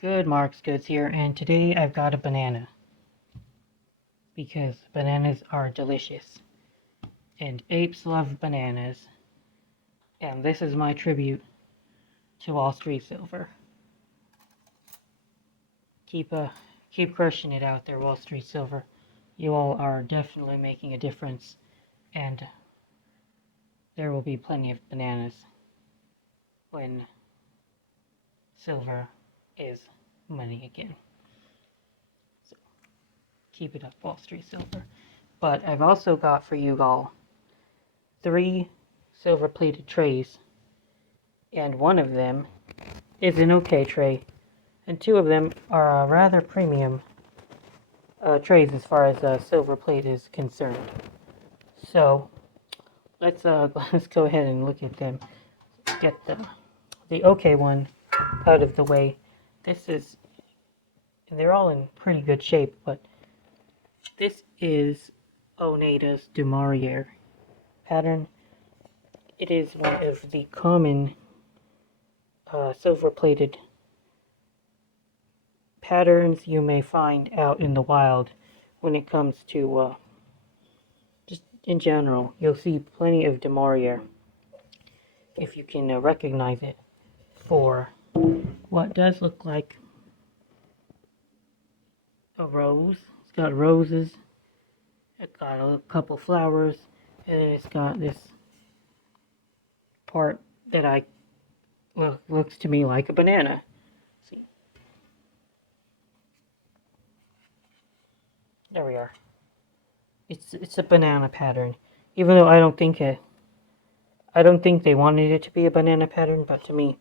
Good, Mark's Goods here, and today I've got a banana because bananas are delicious, and apes love bananas, and this is my tribute to Wallstreetsilver. Keep keep crushing it out there, Wallstreetsilver. You all are definitely making a difference, and there will be plenty of bananas when silver is money again. So keep it up, Wallstreetsilver. But I've also got for you all 3 silver plated trays, and one of them is an okay tray, and 2 of them are rather premium trays as far as silver plate is concerned. So let's let's go ahead and look at them. Get the okay one out of the way. This is, and they're all in pretty good shape, but this is Oneida's Demarier pattern. It is one of the common silver-plated patterns you may find out in the wild when it comes to just in general. You'll see plenty of Demarier if you can recognize it for what does look like a rose. It's got roses, it's got a couple flowers, and it's got this part that looks to me like a banana. See, there we are. It's a banana pattern, even though I don't think they wanted it to be a banana pattern. But to me,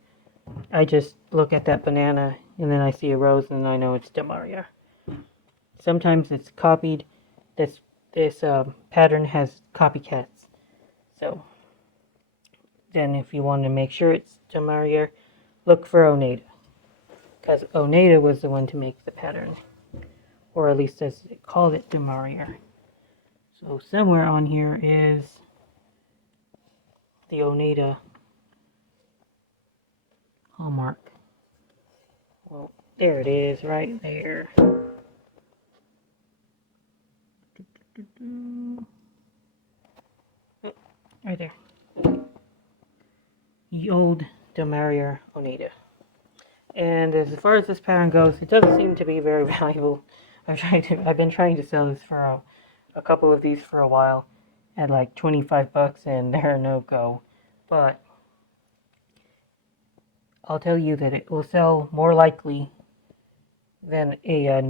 I just look at that banana and then I see a rose and I know it's Demaria. Sometimes it's copied. This pattern has copycats. So then, if you want to make sure it's Demaria, look for Oneida, because Oneida was the one to make the pattern, or at least as they called it, Demaria. So somewhere on here is the Oneida hallmark. Well, there it is, right there. Oh, right there. The old Demaria Oneida. And as far as this pattern goes, it doesn't seem to be very valuable. I've been trying to sell this for a couple of these for a while at like 25 bucks, and they're a no-go. But I'll tell you that it will sell more likely than a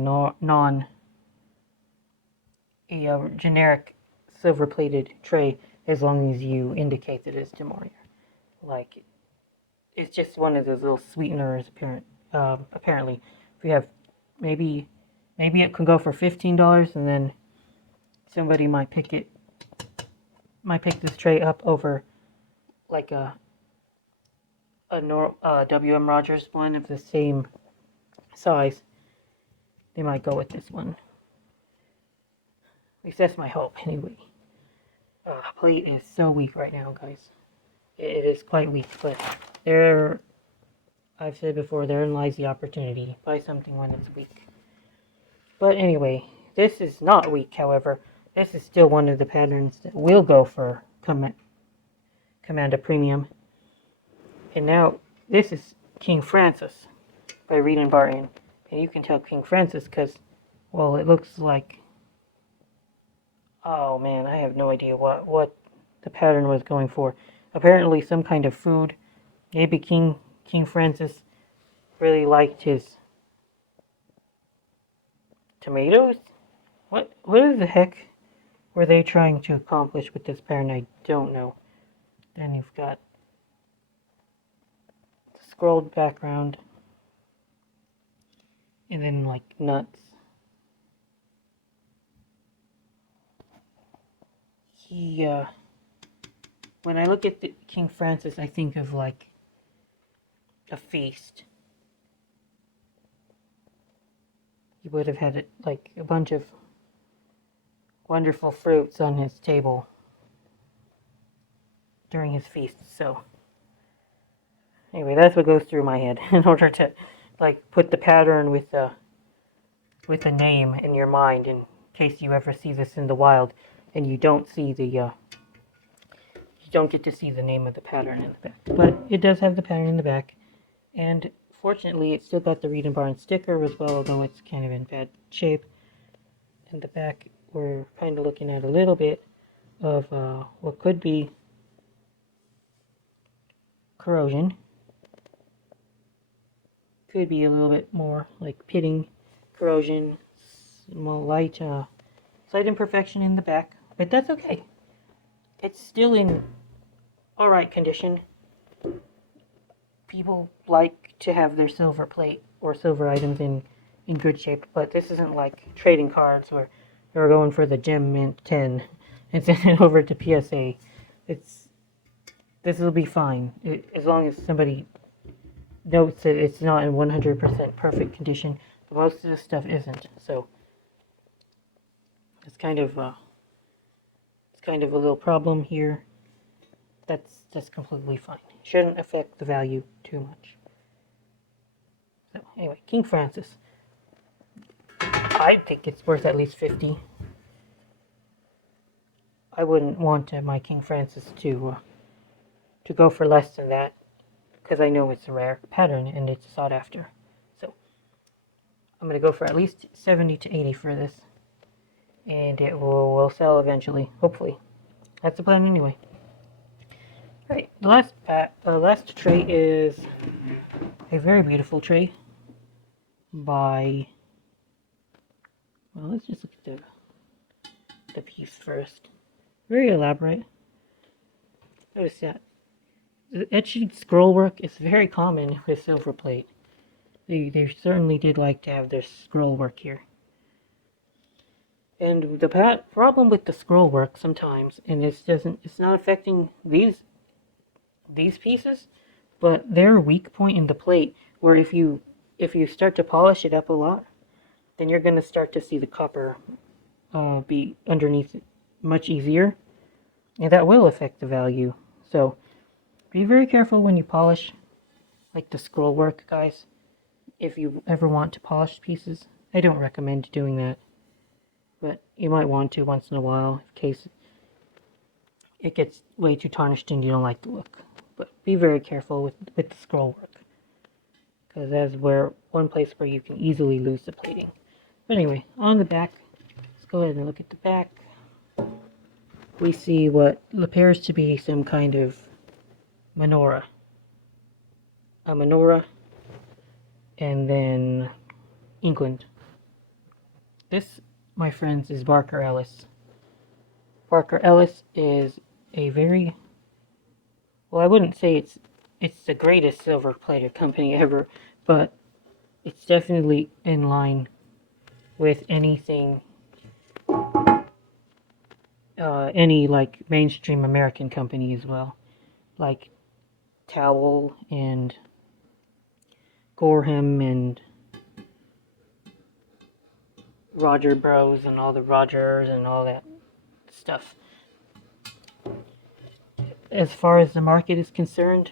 generic silver-plated tray, as long as you indicate that it's Demorier. Like, it's just one of those little sweeteners. Apparently, if you have maybe it can go for $15, and then somebody might pick this tray up over like a WM Rogers one of the same size. They might go with this one. At least that's my hope, anyway. Plate is so weak right now, guys. It is quite weak, but I've said before, therein lies the opportunity. Buy something when it's weak. But anyway, this is not weak, however. This is still one of the patterns that will go for command a premium. And now, this is King Francis by Reed and Barton. And you can tell King Francis because, well, it looks like, oh man, I have no idea what the pattern was going for. Apparently some kind of food. Maybe King Francis really liked his tomatoes? What the heck were they trying to accomplish with this pattern? I don't know. Then you've got the scrolled background, and then like nuts. When I look at the King Francis, I think of like a feast. He would have had like a bunch of wonderful fruits on his table during his feast. So anyway, that's what goes through my head in order to like put the pattern with a name in your mind in case you ever see this in the wild and you don't see the you don't get to see the name of the pattern in the back. But it does have the pattern in the back, and fortunately it's still got the Reed & Barn sticker as well, although it's kind of in bad shape. In the back we're kind of looking at a little bit of what could be corrosion. Could be a little bit more like pitting, corrosion, small slight imperfection in the back, but that's okay. It's still in alright condition. People like to have their silver plate or silver items in good shape, but this isn't like trading cards where they're going for the gem mint 10 and send it over to PSA. This will be fine as long as somebody notes that it's not in 100% perfect condition, but most of the stuff isn't, so it's kind of a little problem here. That's completely fine. Shouldn't affect the value too much. So anyway, King Francis. I think it's worth at least 50. I wouldn't want my King Francis to go for less than that, because I know it's a rare pattern and it's sought after. So I'm going to go for at least 70 to 80 for this, and it will sell eventually, hopefully. That's the plan anyway. Right, the last tray is a very beautiful tray by, well, let's just look at the piece first. Very elaborate. Notice that the etching scroll work is very common with Silverplate. They certainly did like to have their scroll work here. And the problem with the scroll work sometimes, and it's not affecting these pieces, but they're a weak point in the plate where if you start to polish it up a lot, then you're going to start to see the copper be underneath it much easier, and that will affect the value. So be very careful when you polish, like the scroll work, guys. If you ever want to polish pieces, I don't recommend doing that, but you might want to once in a while in case it gets way too tarnished and you don't like the look. But be very careful with the scroll work, because that's one place where you can easily lose the plating. But anyway, on the back, let's go ahead and look at the back. We see what appears to be some kind of menorah. A menorah, and then England. This, my friends, is Barker Ellis. Barker Ellis is a very, well, I wouldn't say it's the greatest silver plated company ever, but it's definitely in line with anything, any like mainstream American company as well, like Towel and Gorham and Roger Bros and all the Rogers and all that stuff. As far as the market is concerned,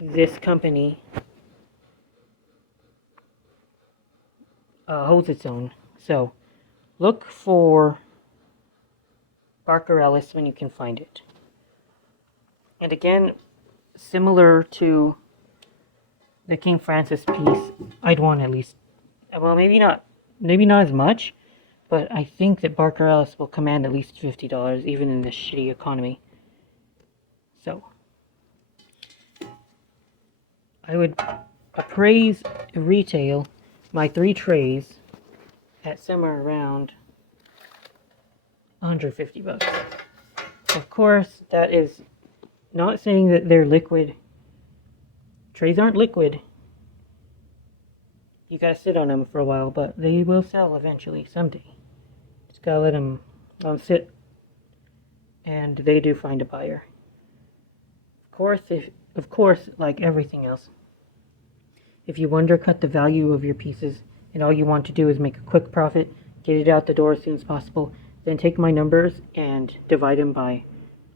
this company holds its own. So look for Barker Ellis when you can find it. And again, similar to the King Francis piece, I'd want at least, well, maybe not as much, but I think that Barker Ellis will command at least $50 even in this shitty economy. So I would appraise retail my 3 trays at somewhere around $150. Of course, that is not saying that they're liquid. Trays aren't liquid. You gotta sit on them for a while, but they will sell eventually, someday. Just gotta let them sit, and they do find a buyer. Of course, like everything else, if you undercut the value of your pieces and all you want to do is make a quick profit, get it out the door as soon as possible, then take my numbers and divide them by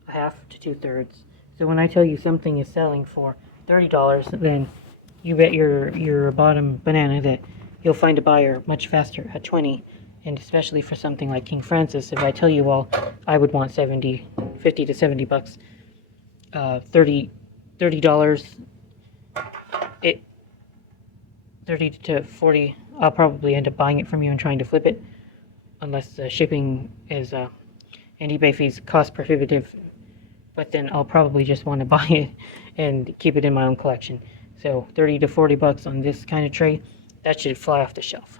1/2 to 2/3. So when I tell you something is selling for $30, then you bet your bottom banana that you'll find a buyer much faster at 20. And especially for something like King Francis, if I tell you, well, I would want 50 to 70 bucks, $30, it 30 to 40, I'll probably end up buying it from you and trying to flip it, unless the shipping is and eBay fees cost prohibitive. But then I'll probably just want to buy it and keep it in my own collection. So 30 to 40 bucks on this kind of tray, that should fly off the shelf.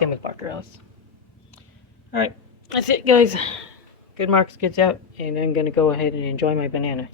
Same with Barcarolas. Alright, that's it guys. Good marks, goods out, and I'm going to go ahead and enjoy my banana.